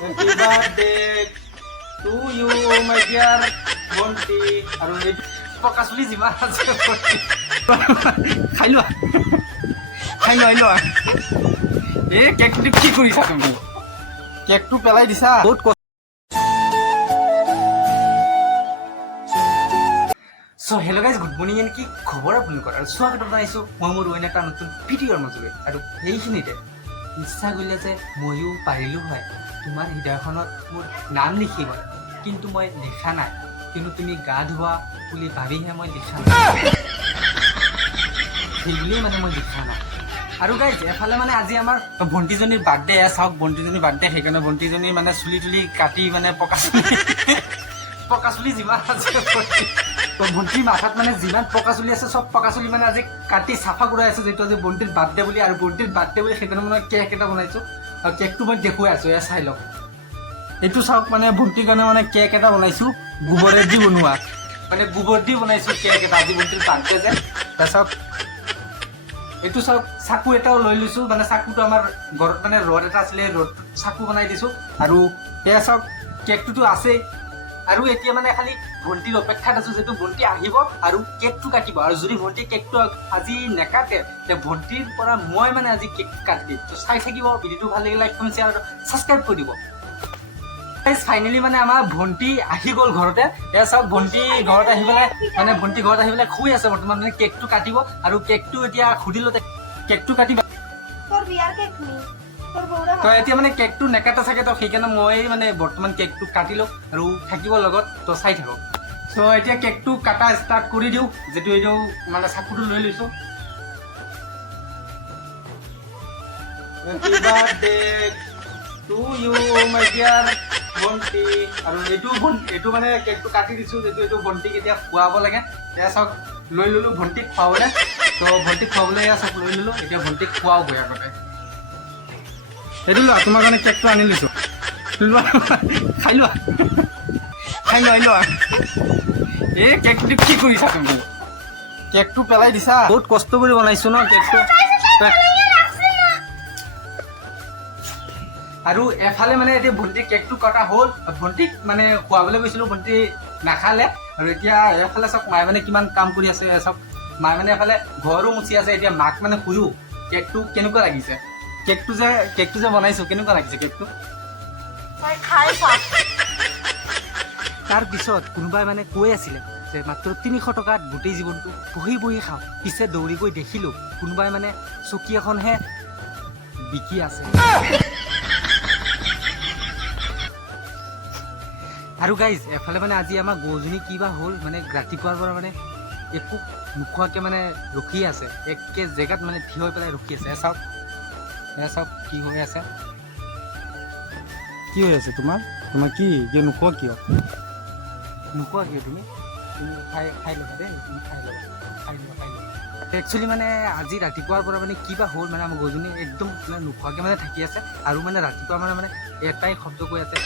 Happy birthday to you, my dear Bonti. আৰু এই পকা চুলি যিমান আছে খাই লোৱা লোৱা এই কেকটো কি কৰিছা তুমি কেকটো পেলাই দিছা বহুত so hello' guys good morning and কি খবৰ আপোনালোকৰ আৰু স্বাগতম জনাইছোঁ মই মোৰ অন্য এটা নতুন ভিডিঅ'ৰ মাজলৈ আৰু সেইখিনিতে ইচ্ছা কৰিলে যে ময়ো পাৰিলোঁ হয় তোমাৰ হৃদয়খনত মোৰ নাম লিখিব কিন্তু মই লিখা নাই কিন্তু তুমি গা ধোৱা বুলি ভাবিহে মই লিখা নাই সেইবুলিয়ে মানে মই লিখা নাই আৰু গাইজ এফালে মানে আজি আমাৰ ভণ্টিজনীৰ বাৰ্থডে চাওক ভণ্টিজনীৰ বাৰ্থডে সেইকাৰণে ভণ্টিজনী মানে চুলি তুলি কাটি মানে পকা চুলি যিমান আছে তো ভণ্টিৰ মাথাত মানে যিমান পকা চুলি আছে চব পকা চুলি মানে আজি কাটি চাফা কৰাই আছে যিহেতু আজি ভণ্টিৰ বাৰ্থডে বুলি আৰু ভণ্টিৰ বাৰ্থডে বুলি সেইকাৰণে মই কেক এটা বনাইছোঁ আৰু কেকটো মই দেখুৱাই আছোঁ এয়া চাই লওক এইটো চাওক মানে ভণ্টিৰ কাৰণে মানে কেক এটা বনাইছোঁ গোবৰেদি বনোৱা মানে গোবৰ দি বনাইছোঁ কেক এটা আজি ভণ্টিৰ বাৰ্থডে যে তাৰপিছত এইটো চাওক চাকু এটাও লৈ লৈছোঁ মানে চাকুটো আমাৰ ঘৰত মানে ৰদ এটা আছিলে ৰদটোত চাকু বনাই দিছোঁ আৰু এয়া চাওক কেকটোতো আছেই আৰু এতিয়া মানে খালি ভণ্টিৰ অপেক্ষাত আছোঁ যিহেতু ভণ্টি আহিব আৰু কেকটো কাটিব আৰু যদি ভণ্টি কেকটো আজি নেকাটে তে ভণ্টিৰ পৰা মই মানে আজি কেক কাটি দিম তো চাই থাকিব ভিডিঅ'টো ভাল লাগিলে লাইক কমেণ্ট শ্বেয়াৰ আৰু ছাবস্ক্ৰাইব কৰি দিব ফাইনেলি মানে আমাৰ ভণ্টি আহি গ'ল ঘৰতে এয়া চাওক ভণ্টি ঘৰত আহি পেলাই মানে ভণ্টি ঘৰত আহি পেলাই শুই আছে বৰ্তমান মানে কেকটো কাটিব আৰু কেকটো এতিয়া সুধিলোঁ কেকটো কাটিব তো এতিয়া মানে কেকটো নেকাটা চাগে তো সেইকাৰণে মই মানে বৰ্তমান কেকটো কাটিলোঁ আৰু থাকিব লগত তো চাই থাকক চ' এতিয়া কেকটো কাটা ষ্টাৰ্ট কৰি দিওঁ যিটো এইটো মানে চাকুটো লৈ লৈছোঁ Happy birthday to you, my dear ভণ্টি আৰু এইটো মানে কেকটো কাটি দিছোঁ যিটো এইটো ভণ্টিক এতিয়া খুৱাব লাগে এয়া চাওক লৈ ল'লোঁ ভণ্টিক খুৱাবলৈ তো ভণ্টিক খুৱাবলৈ এয়া চাওক লৈ ল'লোঁ এতিয়া ভণ্টিক খুৱাওগৈ আগতে এইটো লোৱা তোমাৰ কাৰণে কেকটো আনি লৈছোঁ লোৱা খাই লোৱা এই কেকটো কি কৰিছা তুমি কেকটো পেলাই দিছা বহুত কষ্ট কৰি বনাইছোঁ ন কেকটো আৰু এফালে মানে এতিয়া ভণ্টিৰ কেকটো কটা হ'ল ভণ্টিক মানে খুৱাবলৈ গৈছিলোঁ ভণ্টি নাখালে আৰু এতিয়া এফালে চাওক মায়ে মানে কিমান কাম কৰি আছে চাওক মায়ে মানে এফালে ঘৰো মুচি আছে এতিয়া মাক মানে সুধোঁ কেকটো কেনেকুৱা লাগিছে কেকটো যে বনাইছোঁ কেনেকুৱা লাগিছে কেকটো তাৰপিছত কোনোবাই মানে কৈ আছিলে যে মাত্ৰ 300 টকাত গোটেই জীৱনটো বহি খাওঁ পিছে দৌৰি গৈ দেখিলোঁ কোনোবাই মানে চকী এখনহে বিকি আছে আৰু গাইজ এফালে মানে আজি আমাৰ গৰুজনী কিবা হ'ল মানে ৰাতিপুৱাৰ পৰা মানে একো নোখোৱাকৈ মানে ৰখি আছে একে জেগাত মানে থিয় হৈ পেলাই ৰখি আছে এয়া চাওক কি হৈ আছে তোমাৰ কি নোখোৱা কিয় তুমি খাই ল'বা দেই তুমি খাই ল'বা একচুৱেলি মানে আজি ৰাতিপুৱাৰ পৰা মানে কিবা হ'ল মানে আমাৰ গৰুজনী একদম মানে নোখোৱাকৈ মানে থাকি আছে আৰু মানে ৰাতিপুৱা মানে এটাই শব্দ কৈ আছে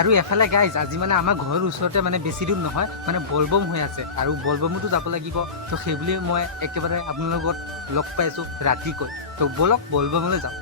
আৰু এফালে গাইজ আজি মানে আমাৰ ঘৰৰ ওচৰতে মানে বেছি দূৰ নহয় মানে বলবম হৈ আছে আৰু বলবমতো যাব লাগিব তো সেইবুলি মই একেবাৰে আপোনাৰ লগত লগ পাইছোঁ ৰাতিকৈ তো বলক বলবমলৈ যাওঁ